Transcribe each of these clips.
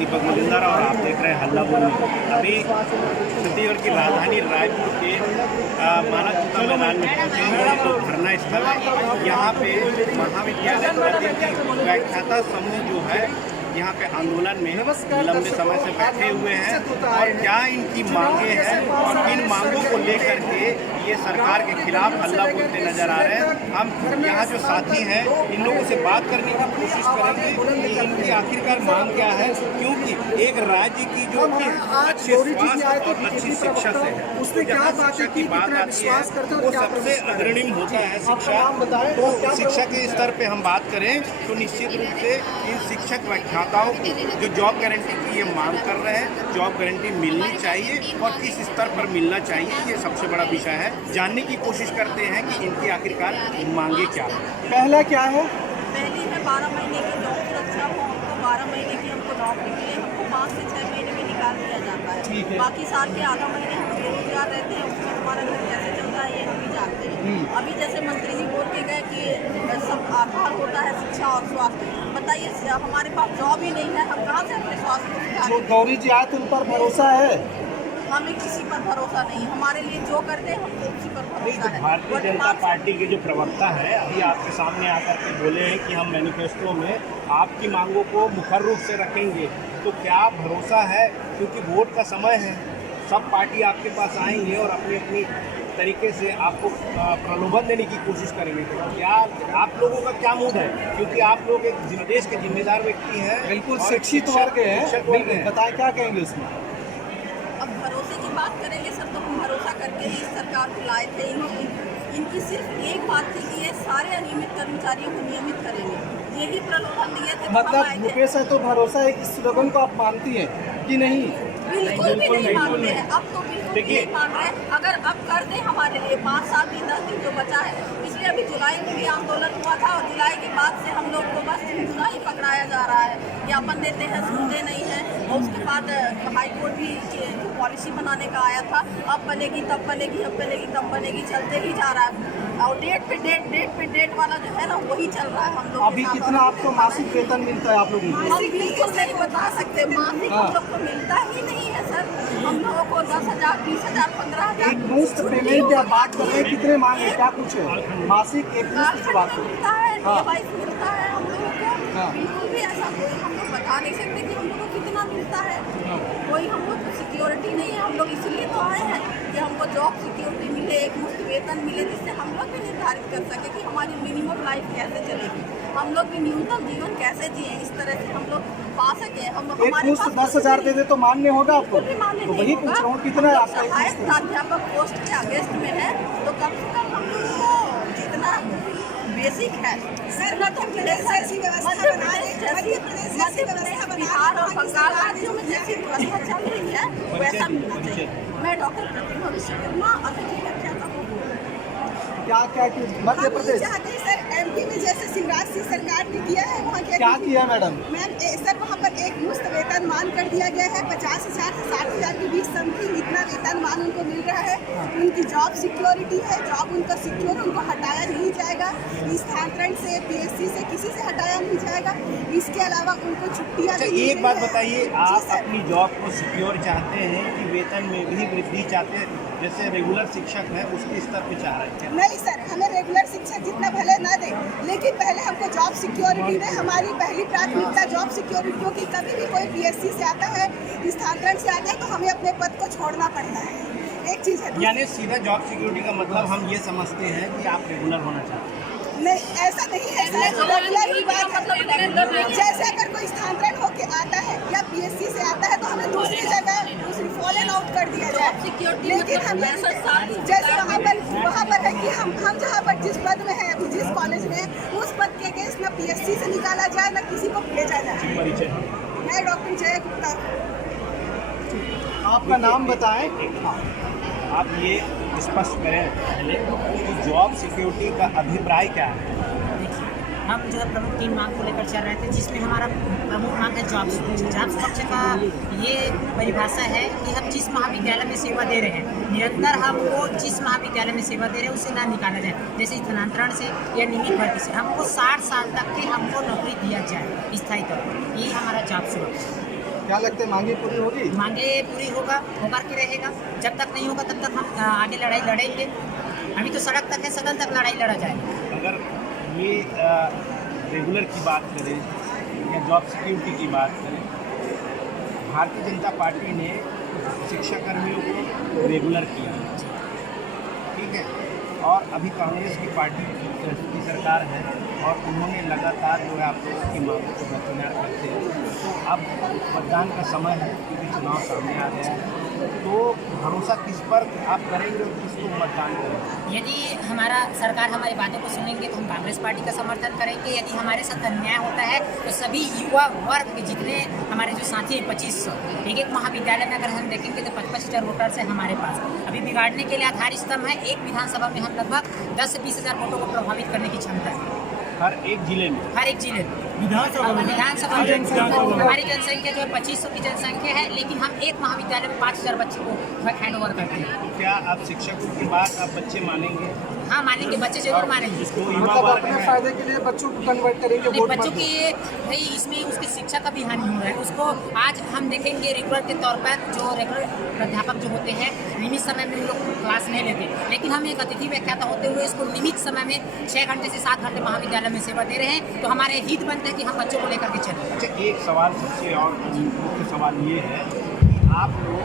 दीपक मजुमदार और आप देख रहे हैं हल्ला बोल। अभी छत्तीसगढ़ की राजधानी रायपुर के माना जूता मैदान में पहुंचे हैं तो धरना स्थल है। यहाँ पे महाविद्यालय व्याख्याता समूह जो है यहाँ पे आंदोलन में लंबे समय से बैठे हुए हैं और क्या इनकी मांगे हैं और किन मांगों को लेकर के ये सरकार के खिलाफ हल्ला बोलते नजर आ रहे हैं। हम यहाँ जो साथी हैं इन लोगों से बात करने की कोशिश करेंगे कि इनकी आखिरकार मांग क्या है, क्योंकि एक राज्य की जो अच्छे स्वास्थ्य और अच्छी शिक्षा से है, उसमें जहाँ शिक्षा की बात आती है वो सबसे अग्रणीय होता है शिक्षा। तो शिक्षा के स्तर पे हम बात करें तो निश्चित रूप से इन शिक्षक व्याख्याताओं को जो जॉब गारंटी की ये मांग कर रहे हैं, जॉब गारंटी मिलनी चाहिए और किस स्तर पर मिलना चाहिए, ये सबसे बड़ा विषय है। जानने की कोशिश करते हैं कि इनकी आखिरकार मांगे क्या है। पहला क्या है? पहली है 12 महीने की जॉब सुरक्षा हो, हमको 12 महीने की हमको नौकरी मिले, हमको 5 से 6 महीने में निकाल दिया जाता है। बाकी साल के आधा महीने हम बेरोजगार रहते हैं, उसमें हमारा घर कैसे चलता है ये हम भी जानते हैं। अभी जैसे मंत्री जी बोल के गए कि सब आधार होता है शिक्षा और स्वास्थ्य, बताइए हमारे पास जॉब ही नहीं है, हम कहाँ से अपने स्वास्थ्य को सुधारें? गौरी जी आए तो उन पर भरोसा है? हमें किसी पर भरोसा नहीं है, हमारे लिए जो कर दे हमको उसी पर भरोसा है। भारतीय जनता पार्टी के जो प्रवक्ता है अभी आपके सामने आकर के बोले हैं कि हम मैनिफेस्टो में आपकी मांगों को मुखर रूप से रखेंगे, तो क्या भरोसा है? क्योंकि वोट का समय है, सब पार्टी आपके पास आएंगे और अपनी अपनी तरीके से आपको प्रलोभन देने की कोशिश करेंगे। तो क्या आप लोगों का क्या मूड है? क्योंकि आप लोग एक देश के जिम्मेदार व्यक्ति हैं, बिल्कुल शिक्षित वर्ग है, बताएं क्या कहेंगे उसमें? अब भरोसे की बात करेंगे सर, तो हम भरोसा करके ही इस सरकार को लाए थे। इनकी सिर्फ एक बात थी कि ये सारे अनियमित कर्मचारियों को नियमित करेंगे, यही प्रलोभन दिए थे। मतलब मुकेश है तो भरोसा है, इस स्लोगन को आप मानती हैं कि नहीं? बिल्कुल भी नहीं मानते हैं, अब तो बिल्कुल नहीं मान रहे हैं। अगर अब कर दें हमारे लिए 5 7 दिन 10 दिन जो बचा है, इसलिए अभी जुलाई में भी आंदोलन हुआ था और जुलाई के बाद से हम लोग को बस जुलाई पकड़ाया जा रहा है, ज्ञापन देते हैं सुनते नहीं हैं। और उसके बाद हाईकोर्ट भी पॉलिसी बनाने का आया था, अब बनेगी तब बनेगी, अब बनेगी तब बनेगी, चलते ही जा रहा है और डेट पे डेट वाला जो है ना वही चल रहा है। हम लोग अभी कितना आपको मासिक वेतन मिलता है आप लोगों को? हम बिल्कुल नहीं बता सकते, मासिक हम लोग को मिलता ही नहीं है सर। हम लोगों को 10,000 20,000 15,000 एक मुफ्त पेमेंट या बात कर रहे हैं, कितने मांगे क्या कुछ है? मासिक एक मुफ्त बात मिलता है, डिवाइस मिलता है हम लोगों को। बिल्कुल भी ऐसा कोई हम लोग बता नहीं सकते कि हम लोगों को कितना मिलता है। कोई हम लोग सिक्योरिटी नहीं है, हम लोग इसलिए तो आए हैं कि हमको जॉब सिक्योरिटी मिले, एक मुफ्त वेतन मिले, जिससे हम लोग भी निर्धारित कर सके कि हमारी मिनिमम लाइफ कैसे चलेगी, हम लोग भी न्यूनतम जीवन कैसे जिए, इस तरह से हम लोग पा सके। हम एक मुफ्त 10,000 दे दे तो मान्य होगा आपको? तो वही पूछ रहा हूँ, कितना आपका सहायक प्राध्यापक पोस्ट के अगेंस्ट में है, तो कम से कम हम लोग को जितना बेसिक है सर, न तो मध्य प्रदेश बिहार और बंगाल राज्यों में जैसी व्यवस्था चल रही है वैसा मिलना चाहिए। मैं डॉक्टर प्रतिभा विश्वकर्मा अतिथि व्याख्याता हूँ। क्या क्या मध्य प्रदेश सर यूपी में जैसे शिवराज सिंह सरकार ने किया है वहाँ क्या किया मैडम? मैम सर वहाँ पर एक मुफ्त वेतनमान कर दिया गया है। 50,000 से 60,000 के बीच समथिंग इतना वेतनमान उनको मिल रहा है। उनकी जॉब सिक्योरिटी है, जॉब उनका सिक्योर, उनको हटाया नहीं जाएगा। स्थानांतरण से, पीएससी से, किसी से हटाया नहीं जाएगा। इसके अलावा उनको छुट्टियाँ अच्छा, एक बात बताइए, आप अपनी जॉब को सिक्योर चाहते हैं कि वेतन में भी वृद्धि चाहते हैं? जैसे रेगुलर शिक्षक है उसके स्तर पे चाह रहे हैं? नहीं सर, हमें रेगुलर शिक्षक जितना भले ना दे, लेकिन पहले हमको जॉब सिक्योरिटी दे। हमारी पहली प्राथमिकता जॉब सिक्योरिटी, क्योंकि कभी भी कोई पीएससी से आता है, स्थानांतरण से आता है, तो हमें अपने पद को छोड़ना पड़ता है। एक चीज़ है। यानी सीधा जॉब सिक्योरिटी का मतलब हम ये समझते हैं कि आप रेगुलर होना चाहते हैं? नहीं, ऐसा नहीं है सर, रेगुलर की बात है। जैसे अगर कोई स्थानांतरण होके आता है या पीएससी से आता है तो हमें दूसरी जगह दूसरी फॉलन आउट कर दिया जाए। लेकिन हम जैसे वहाँ पर है कि हम जहाँ पर जिस पद में है, जिस कॉलेज में है, उस पद के अगेंस्ट न पीएससी से निकाला जाए न किसी को भेजा जाए। मैं डॉक्टर जय गुप्ता। आपका नाम बताएं। आप ये स्पष्ट करें पहले कि जॉब सिक्योरिटी का अभिप्राय क्या है? देखिए, हम जो है प्रमुख 3 मांग को लेकर चल रहे थे, जिसमें हमारा प्रमुख मांग है जॉब सुरक्षा। जॉब सुरक्षा का ये परिभाषा है कि हम जिस महाविद्यालय में सेवा दे रहे हैं, निरंतर हमको जिस महाविद्यालय में सेवा दे रहे हैं उससे ना निकाला जाए। जैसे स्थानांतरण से या नियमित भर्ती से हमको 60 साल तक की हमको नौकरी दिया जाए स्थायी तौर पर। यही हमारा जॉब सुरक्षा। क्या लगता है मांगे पूरी होगी? मांगे पूरी होकर के रहेगा। जब तक नहीं होगा तब तक हम आगे लड़ाई लड़ेंगे। अभी तो सड़क तक है, सदन तक लड़ाई लड़ा जाएगा। अगर ये रेगुलर की बात करें या जॉब सिक्योरिटी की बात करें, भारतीय जनता पार्टी ने शिक्षाकर्मियों को रेगुलर किया, ठीक है, और अभी कांग्रेस की पार्टी की सरकार है और उन्होंने लगातार जो है आप लोगों की मांगों को दरकिनार करते हैं। तो अब मतदान का समय है क्योंकि चुनाव सामने आ गया है, तो भरोसा किस पर आप करेंगे और किसको मतदान करेंगे? यदि हमारा सरकार हमारी बातों को सुनेंगे तो हम कांग्रेस पार्टी का समर्थन करेंगे। यदि हमारे साथ अन्याय होता है तो सभी युवा वर्ग के जितने हमारे जो साथी हैं 2500, एक महाविद्यालय में अगर हम देखेंगे तो 25,000 वोटर्स हैं हमारे पास। अभी बिगाड़ने के लिए आधार स्तंभ है। एक विधानसभा में हम लगभग 10 से 20,000 वोटों को प्रभावित करने की क्षमता है। हर एक जिले में विधानसभा में हमारी जनसंख्या जो है 2500 की जनसंख्या है, लेकिन हम एक महाविद्यालय में 5,000 बच्चे को हैंड ओवर करते हैं। तो क्या आप शिक्षकों की बात आप बच्चे मानेंगे? हाँ, मानेंगे, बच्चे जरूर मानेंगे। मतलब अपने फायदे के लिए बच्चों को कन्वर्ट करेंगे वोट बच्चों मत की भाई इसमें उसकी शिक्षा का भी हानि हो रहा है। उसको आज हम देखेंगे रेगुलर के तौर पर जो रेगुलर प्राध्यापक जो होते हैं नियमित समय में उन लोग क्लास नहीं लेते, लेकिन हम एक अतिथि व्याख्याता होते हुए इसको नियमित समय में 6 घंटे से 7 घंटे महाविद्यालय में सेवा दे रहे हैं। तो हमारे हित बनते हैं कि हम बच्चों को लेकर के चलें। अच्छा, एक सवाल सबसे और मुख्य सवाल ये है कि आप लोग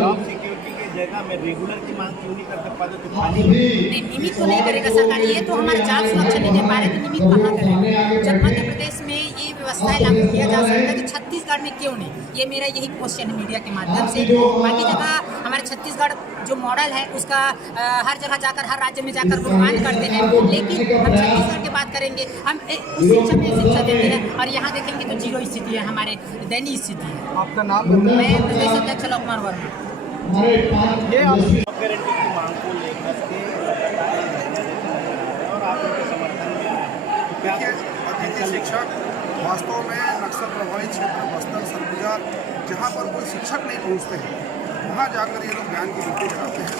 जॉब सिक्योरिटी के जगह में रेगुलर की मांग क्यों नहीं करते? पद तो खाली नहीं, नियमित तो नहीं करेगा सरकार। ये तो हमारे जॉब सुरक्षा नहीं दे पा रहे, तो नियमित कहाँ करेंगे? जब मध्य प्रदेश में ये व्यवस्थाएं लागू किया जा सकता है तो छत्तीसगढ़ में क्यों नहीं? ये मेरा यही क्वेश्चन है मीडिया के माध्यम से। बाकी जगह हमारे छत्तीसगढ़ जो मॉडल है उसका हर जगह जाकर, हर राज्य में जाकर गुणगान करते हैं, लेकिन हम छत्तीसगढ़ की बात करेंगे, हम उस शिक्षा में शिक्षा देते हैं और यहाँ देखेंगे तो जीरो स्थिति है, हमारे दयनीय स्थिति है। आपका नाम बताएं। मैं प्रदेश अध्यक्ष अलोक कुमार वर्मा। ये आप जॉब गारंटी की मांग को लेकर के और आप उनके समर्थन में आए हैं, तो क्या अतिथि शिक्षक वास्तव में नक्सल प्रभावित क्षेत्र बस्तर, सरगुजा, जहाँ पर कोई शिक्षक नहीं पहुँचते हैं, वहाँ जाकर ये लोग ज्ञान की ड्यूटी लगाते हैं।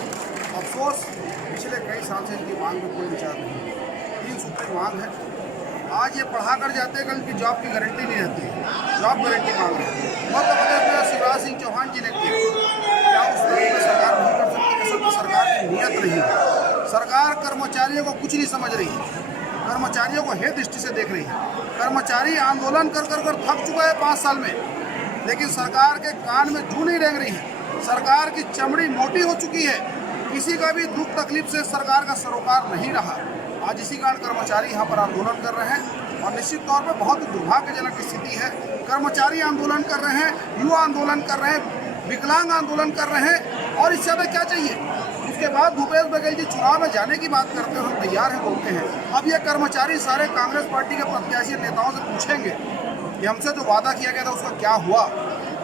अफसोस पिछले कई साल से इनकी मांग में कोई विचार नहीं है। 3 सूत्री मांग है। आज ये पढ़ा कर जाते हैं, कल की जॉब की गारंटी नहीं रहती है, जॉब गारंटी मांग रहे हैं। मध्य प्रदेश में शिवराज सिंह चौहान जी ने किया, क्या उस तरह की सरकार नहीं कर सकती? असल में सरकार की नीयत नहीं है। सरकार कर्मचारियों को कुछ नहीं समझ रही है, कर्मचारियों को हे दृष्टि से देख रही है। कर्मचारी आंदोलन कर कर कर थक चुका है 5 साल में, लेकिन सरकार के कान में जू नहीं रेंग रही है। सरकार की चमड़ी मोटी हो चुकी है, किसी का भी दुख तकलीफ से सरकार का सरोकार नहीं रहा। आज इसी कारण कर्मचारी यहाँ पर आंदोलन कर रहे हैं और निश्चित तौर पर बहुत ही दुर्भाग्यजनक स्थिति है। कर्मचारी आंदोलन कर रहे हैं, युवा आंदोलन कर रहे हैं, विकलांग आंदोलन कर रहे हैं, और इससे हमें क्या चाहिए? उसके बाद भूपेश बघेल जी चुनाव में जाने की बात करते हैं, हम तैयार हैं बोलते हैं। अब ये कर्मचारी सारे कांग्रेस पार्टी के प्रत्याशी नेताओं से पूछेंगे कि हमसे जो वादा किया गया था उसका क्या हुआ।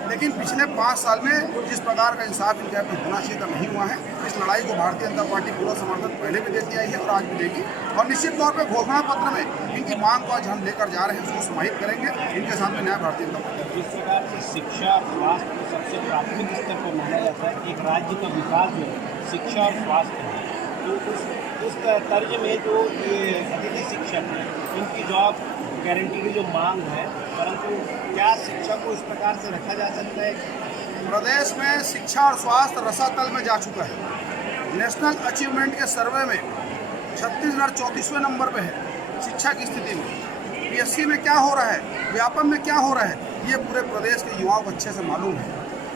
लेकिन पिछले 5 साल में जिस प्रकार का इंसाफ इनके यहाँ पे होना चाहिए था नहीं हुआ है। इस लड़ाई को भारतीय जनता पार्टी पूरा समर्थन पहले भी देती आई है और आज भी देगी, और निश्चित तौर पर घोषणा पत्र में इनकी मांग को आज हम लेकर जा रहे हैं, उसको समाहित करेंगे। इनके सामने न्याय भारतीय जनता पार्टी। जिस प्रकार से शिक्षा और स्वास्थ्य को सबसे प्राथमिक स्तर पर माना जाता है, एक राज्य का विकास जो है शिक्षा और स्वास्थ्य है, तो उस तर्ज में जो ये अतिथि शिक्षक हैं, इनकी जॉब गारंटी की जो मांग है, परंतु क्या शिक्षा को इस प्रकार से रखा जा सकता है? प्रदेश में शिक्षा और स्वास्थ्य रसातल में जा चुका है। नेशनल अचीवमेंट के सर्वे में छत्तीसगढ़ 34वें नंबर पे है शिक्षा की स्थिति में। पीएससी में क्या हो रहा है, व्यापम में क्या हो रहा है, ये पूरे प्रदेश के युवाओं को अच्छे से मालूम है।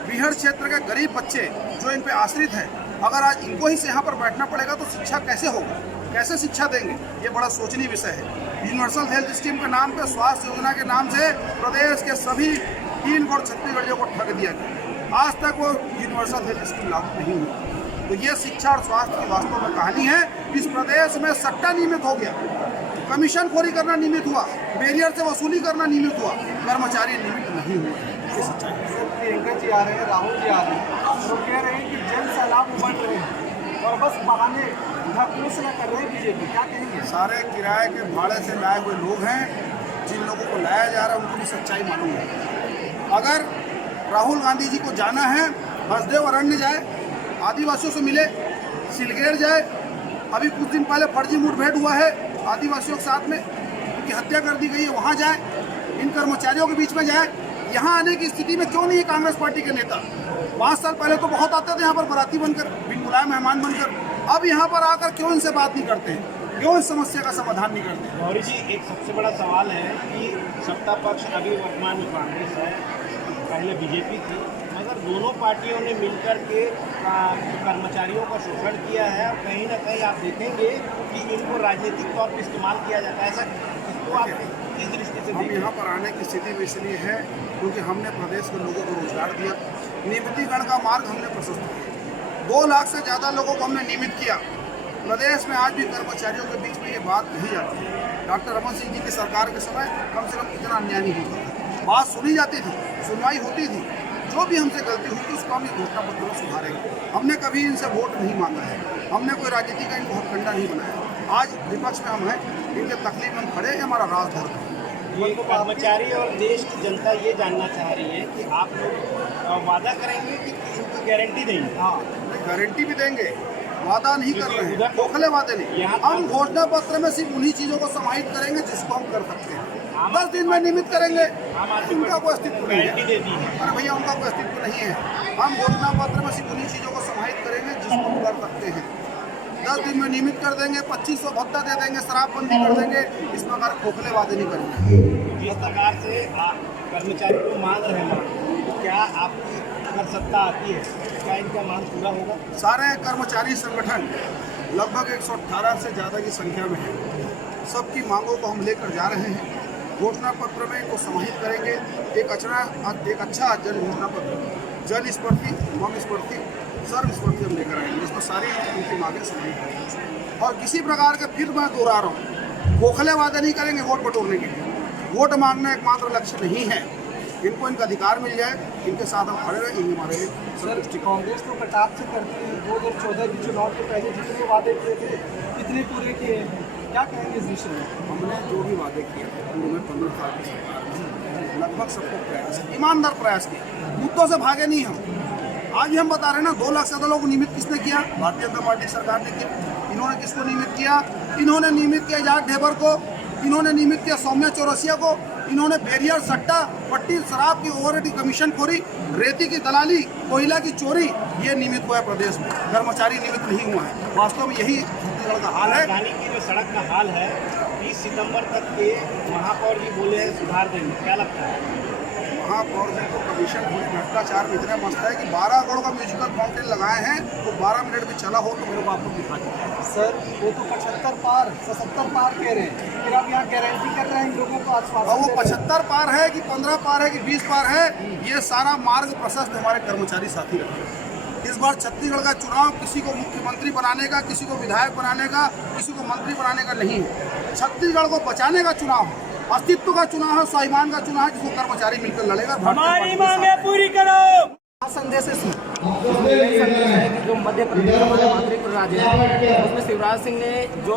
बिहार क्षेत्र के गरीब बच्चे जो इन पे आश्रित हैं, अगर आज इनको ही से यहाँ पर बैठना पड़ेगा तो शिक्षा कैसे होगा, कैसे शिक्षा देंगे, ये बड़ा सोचनीय विषय है। यूनिवर्सल हेल्थ स्कीम के नाम पे, स्वास्थ्य योजना के नाम से प्रदेश के सभी 3 करोड़ छत्तीसगढ़ियों को ठग दिया गया। आज तक वो यूनिवर्सल हेल्थ स्कीम लागू नहीं हुई। तो ये शिक्षा और स्वास्थ्य की वास्तव में कहानी है। इस प्रदेश में सट्टा नियमित हो गया, कमीशन खोरी करना नियमित हुआ, बैरियर से वसूली करना नियमित हुआ, कर्मचारी नियमित नहीं हुए। प्रियंका जी आ रहे हैं, राहुल जी आ रहे हैं, तो कह रहे हैं कि जन सैलाब उमड़ रहे हैं और बस बहाने घोषणा कर रहे हैं बीजेपी, क्या कहेंगे? सारे किराए के भाड़े से लाए हुए लोग हैं, जिन लोगों को लाया जा रहा है उनको भी सच्चाई मालूम है। अगर राहुल गांधी जी को जाना है, हसदेव अरण्य जाए, आदिवासियों से मिले, सिलगेर जाए। अभी कुछ दिन पहले फर्जी मुठभेड़ हुआ है आदिवासियों के साथ में, उनकी हत्या कर दी गई है, वहाँ जाए, इन कर्मचारियों के बीच में जाए। यहाँ आने की स्थिति में क्यों नहीं है कांग्रेस पार्टी के नेता? 5 साल पहले तो बहुत आते थे यहाँ पर बराती बनकर, बिन बुलाए मेहमान बनकर। अब यहाँ पर आकर क्यों इनसे बात नहीं करते हैं, क्यों इस समस्या का समाधान नहीं करते? गौरी जी, एक सबसे बड़ा सवाल है कि सत्ता पक्ष अभी वर्तमान में कांग्रेस है, पहले बीजेपी थी, मगर दोनों पार्टियों ने मिलकर के कर्मचारियों का शोषण किया है और कहीं ना कहीं आप देखेंगे कि इनको राजनीतिक तौर पर इस्तेमाल किया जाता है। ऐसा इसको आप किस दृष्टि से हम यहाँ पर आने की स्थिति में इसलिए है क्योंकि हमने प्रदेश के लोगों को रोजगार दिया, नियमितीकरण का मार्ग हमने प्रशस्त किया, 2 लाख से ज़्यादा लोगों को हमने नियमित किया। प्रदेश में आज भी कर्मचारियों के बीच में ये बात कही जाती है, डॉक्टर रमन सिंह जी की सरकार के समय कम से कम इतना अन्याय नहीं होता था, बात सुनी जाती थी, सुनवाई होती थी, जो भी हमसे गलती हुई थी उसको हम इस घोषणा पत्र में सुधारेंगे। हमने कभी इनसे वोट नहीं मांगा है, हमने कोई राजनीति का इनको हथकंडा नहीं बनाया। आज विपक्ष में हम हैं, इनके तकलीफ में हम खड़े हैं, हमारा राज धर है। ये कर्मचारी और देश की जनता ये जानना चाह रही है कि आप लोग वादा करेंगे कि इनको गारंटी देंगे? हाँ, गारंटी भी देंगे, वादा नहीं कर रहे हैं, खोखले वादे नहीं। हम घोषणा पत्र में सिर्फ उन्हीं चीज़ों को समाहित करेंगे जिसको हम कर सकते हैं। 10 दिन में नियमित करेंगे, उनका कोई अस्तित्व नहीं है। अरे भैया, उनका कोई अस्तित्व नहीं है। हम घोषणा पत्र में सिर्फ उन्हीं चीज़ों को समाहित करेंगे जिसको हम कर सकते हैं। 10 दिन में नियमित कर देंगे, 2500 भत्ता दे देंगे, शराबबंदी कर देंगे, इस प्रकार खोखले वादे नहीं करेंगे। जिस प्रकार से आप कर्मचारी को मांग रहे हैं, तो क्या आपकी अगर सत्ता आती है क्या इनका मांग पूरा होगा? सारे कर्मचारी संगठन लगभग 118 से ज़्यादा की संख्या में है, सबकी मांगों को हम लेकर जा रहे हैं। घोषणा पत्र में इनको समाहित करेंगे। एक अच्छा जन घोषणा पत्र, जन स्पर्धी, मम स्पर्धी, सर्व स्पर्धी हम लेकर आएंगे, जिसमें सारी उनकी मांगें समाहित करेंगे। और किसी प्रकार के, फिर मैं दोहरा रहा हूँ, खोखले वादे नहीं करेंगे वोट बटोरने के लिए। वोट मांगना एकमात्र लक्ष्य नहीं है। इनको इनका अधिकार मिल जाए, इनके साथ हम खड़े रहेंगे, हमारे लिए सर कांग्रेस तो कटाक्ष करती है, 2014 के चुनाव के पहले जितने वादे किए थे कितने पूरे किए, क्या कहेंगे इस विषय में? हमने जो भी वादे किए थे पूर्व में 15 साल की सरकार में लगभग सबको प्रयास, ईमानदार प्रयास किया, मुद्दों से भागे नहीं हम। आज भी हम बता रहे हैं ना, 2 लाख से ज़्यादा लोग नियमित किसने किया? भारतीय जनता पार्टी सरकार ने किया। इन्होंने किसको नियमित किया? इन्होंने नियमित किया जाट ढेबर को, इन्होंने नियमित किया सौम्या चौरसिया को, इन्होंने बैरियर, सट्टा, पट्टी, शराब की ओवररेट कमीशन खोरी, रेती की दलाली, कोयला की चोरी, ये नियमित हुआ है प्रदेश में। कर्मचारी नियमित नहीं हुआ है। वास्तव में यही छत्तीसगढ़ का हाल है। राजधानी की जो सड़क का हाल है, 30 सितंबर तक के महापौर जी बोले हैं सुधार देंगे, क्या लगता है? महापौर जी को कमीशन खोरी भ्रष्टाचार में इतना मस्त है कि 12 करोड़ का म्यूजिकल फाउंटेन लगाए हैं, तो 12 मिनट भी चला हो तो मेरे को आपको दिखा दीजिए। सर वो तो 75 पार 77 पार कह रहे हैं, फिर आप यहाँ गारंटी कर रहे हैं इन लोगों को आश्वासन? और वो 75 पार है कि 15 पार है कि 20 पार है, ये सारा मार्ग प्रशस्त हमारे कर्मचारी साथी रहे। इस बार छत्तीसगढ़ का चुनाव किसी को मुख्यमंत्री बनाने का, किसी को विधायक बनाने का, किसी को मंत्री बनाने का नहीं है। छत्तीसगढ़ को बचाने का चुनाव है, अस्तित्व का चुनाव है, स्वाभिमान का चुनाव है, जिसको कर्मचारी मिलकर लड़ेगा। हमारी मांगे पूरी करो। संदेश इसमें इसमें यही संदेश है कि जो मध्य प्रदेश हमारा मातृत्व राज्य है उसमें शिवराज सिंह ने जो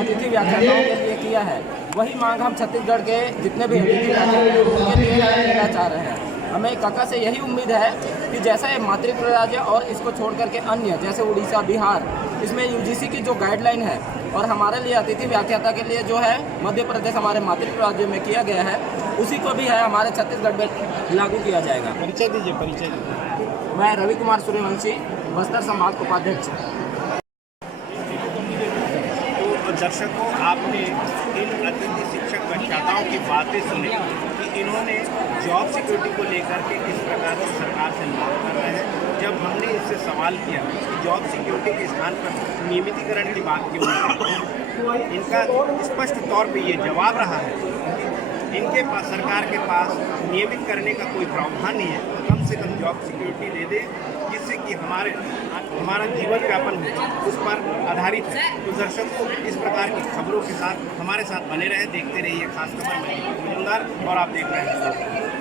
अतिथि व्याख्याताओं के लिए किया है वही मांग हम छत्तीसगढ़ के जितने भी अतिथि व्याख्याता उनके लिए लेना चाह रहे हैं। हमें काका से यही उम्मीद है कि जैसा ये मातृत्व राज्य और इसको छोड़ करके अन्य जैसे उड़ीसा, बिहार, इसमें यूजीसी की जो गाइडलाइन है और हमारे लिए अतिथि व्याख्याता के लिए जो है मध्य प्रदेश हमारे मातृत्व राज्य में किया गया है उसी को भी है हमारे छत्तीसगढ़ में लागू किया जाएगा। परिचय दीजिए, परिचय दीजिए। मैं रवि कुमार सूर्यवंशी, बस्तर संभाग उपाध्यक्ष। तो दर्शकों, आपने इन अतिथि शिक्षक व्याख्याताओं की बातें सुनी कि इन्होंने जॉब सिक्योरिटी को लेकर के किस प्रकार से सरकार से मांग कर रहे हैं। जब हमने इससे सवाल किया कि जॉब सिक्योरिटी के स्थान पर नियमितीकरण की बात क्यों नहीं, तो इनका स्पष्ट तौर पे ये जवाब रहा है कि इनके पास, सरकार के पास नियमित करने का कोई प्रावधान नहीं है। कम से कम जॉब सिक्योरिटी दे दे जिससे कि हमारा जीवन यापन उस पर आधारित है। तो दर्शकों, इस प्रकार की खबरों के साथ हमारे साथ बने रहे, देखते रहिए खास खबर में मजूमदार, और आप देख रहे हैं।